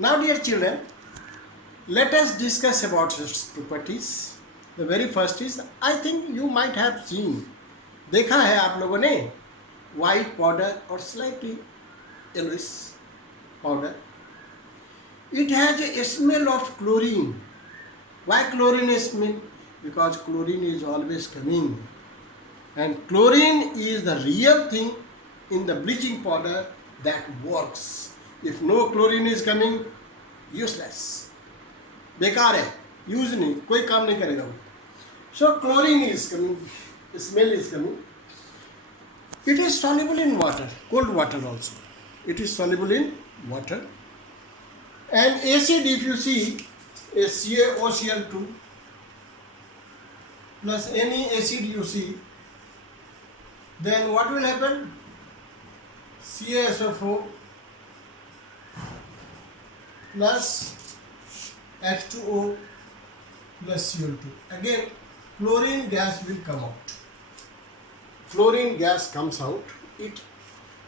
Now, dear children, let us discuss about its properties. The very first is, I think you might have seen, देखा है आप लोगों ने white powder or slightly yellowish powder. It has a smell of chlorine. Why chlorine smell? Because chlorine is always coming, and chlorine is the real thing in the bleaching powder that works. If no chlorine is coming, useless. बेकार है, use नहीं, कोई काम नहीं करेगा वो. So chlorine is coming, smell is coming. It is soluble in water, cold water also. It is soluble in water. And acid, if you see a CaOCl2 plus any acid you see, then what will happen? CaSO4 plus H2O plus Cl2. Again, chlorine gas will come out. Chlorine gas comes out. It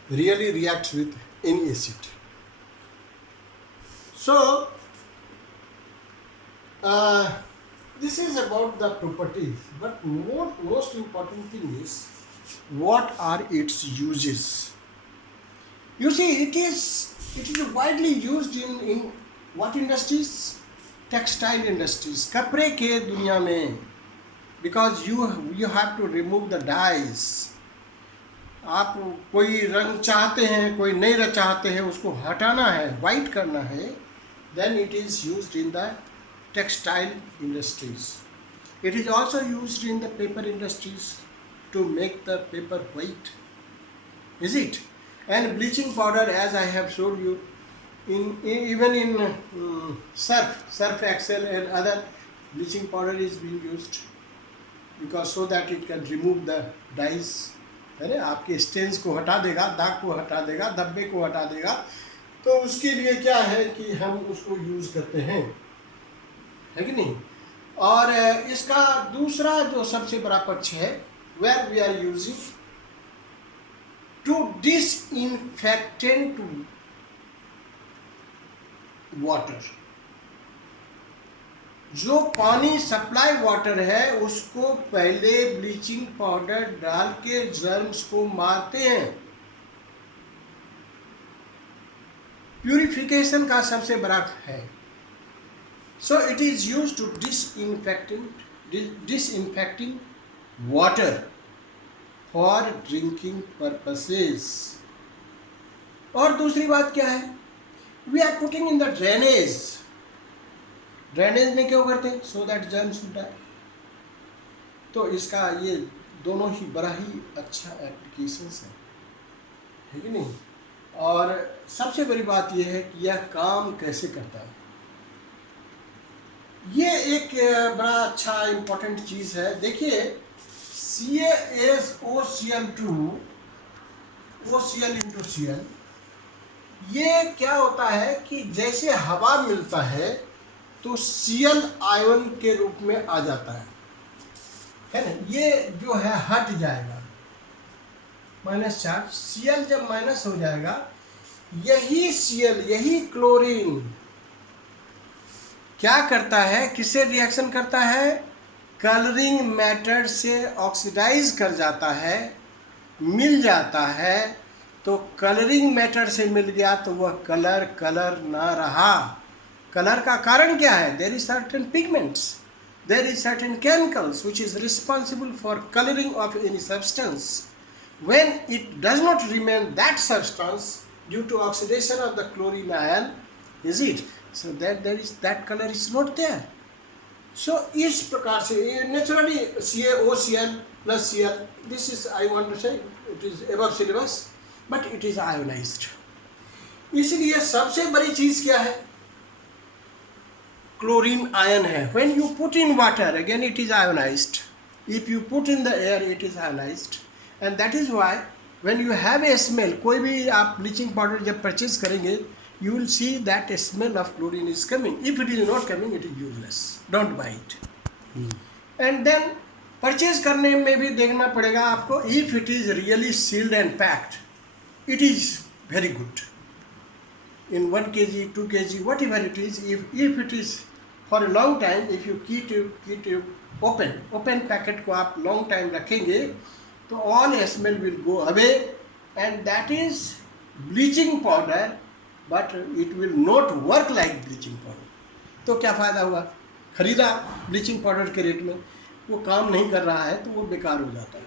really reacts with any acid. So, this is about the properties. But most important thing is, what are its uses? You see, it is widely used in what industries? Textile industries. कपड़े के दुनिया में, because you have to remove the dyes. आप कोई रंग चाहते हैं, कोई नई रंग चाहते हैं, उसको हटाना है, white करना है, then it is used in the textile industries. It is also used in the paper industries to make the paper white. Is it? And bleaching powder, as I have showed you, even in Surf Excel and other, bleaching powder is being used because so that it can remove the dyes. अरे आपके stains को हटा देगा, दाग को हटा देगा, धब्बे को हटा देगा, तो उसके लिए क्या है कि हम उसको यूज़ करते हैं, है कि नहीं. और इसका दूसरा जो सबसे बड़ा पक्ष है, where we are using to disinfectant water. जो पानी सप्लाई वाटर है उसको पहले ब्लीचिंग पाउडर डाल के जर्म्स को मारते हैं. प्यूरिफिकेशन का सबसे बड़ा है. So it is used to disinfecting water for drinking purposes. और दूसरी बात क्या है? We are putting in the drainage. Drainage में क्यों करते हैं? So that germs will die. तो इसका ये दोनों ही बड़ा ही अच्छा एप्लीकेशंस है कि नहीं. और सबसे बड़ी बात ये है कि यह काम कैसे करता है. ये एक बड़ा अच्छा इम्पोर्टेंट चीज़ है. देखिए, CaSOCl2 OCl, ये क्या होता है कि जैसे हवा मिलता है तो Cl आयन के रूप में आ जाता है ना. ये जो है हट जाएगा, माइनस चार्ज. Cl जब माइनस हो जाएगा, यही Cl, यही क्लोरीन क्या करता है, किससे रिएक्शन करता है? कलरिंग मैटर से ऑक्सीडाइज कर जाता है, मिल जाता है. तो कलरिंग मैटर से मिल गया तो वह कलर ना रहा. कलर का कारण क्या है? There is certain pigments, there is certain chemicals which is responsible for colouring of any substance. When it does not remain that substance due to oxidation of the chlorine ion, is it, so that colour is not there. So इस प्रकार से naturally CaOCl plus Cl, this is, I want to say, it is above syllabus, but it is ionized. इसलिए सबसे बड़ी चीज क्या है? Chlorine ion है. When you put in water, again it is ionized. If you put in the air, it is ionized. And that is why when you have a smell, कोई भी आप ब्लीचिंग पाउडर जब purchase करेंगे, you will see that a smell of chlorine is coming. If it is not coming, it is useless. Don't buy it. And then purchase करने में भी देखना पड़ेगा आपको. If it is really sealed and packed, it is very good. in 1 kg, 2 kg, whatever it is, if it is for a long time, if you keep it open packet को आप long time रखेंगे तो all smell will go away, and that is bleaching powder, but it will not work like bleaching powder. तो क्या फ़ायदा हुआ, खरीदा bleaching powder के रेट में, वो काम नहीं कर रहा है तो वो बेकार हो जाता है.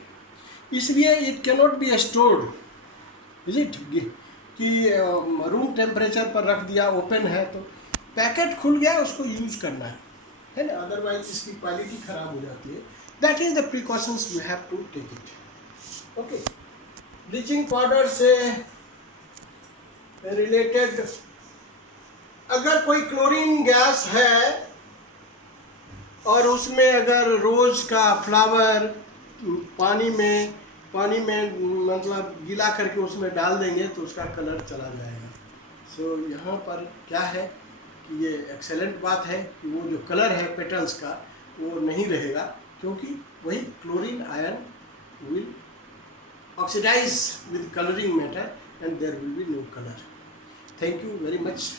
इसलिए it cannot be stored, is it, कि रूम टेम्परेचर पर रख दिया, ओपन है तो पैकेट खुल गया, उसको यूज़ करना है ना, अदरवाइज इसकी क्वालिटी ख़राब हो जाती है. That is the precautions you have to take it. Okay, bleaching powder से रिलेटेड अगर कोई क्लोरीन गैस है और उसमें अगर रोज़ का फ्लावर पानी में मतलब गीला करके उसमें डाल देंगे तो उसका कलर चला जाएगा. सो यहाँ पर क्या है कि ये एक्सेलेंट बात है कि वो जो कलर है पेटल्स का वो नहीं रहेगा, क्योंकि वही chlorine ion will oxidise with colouring matter and there will be no colour. Thank you very much.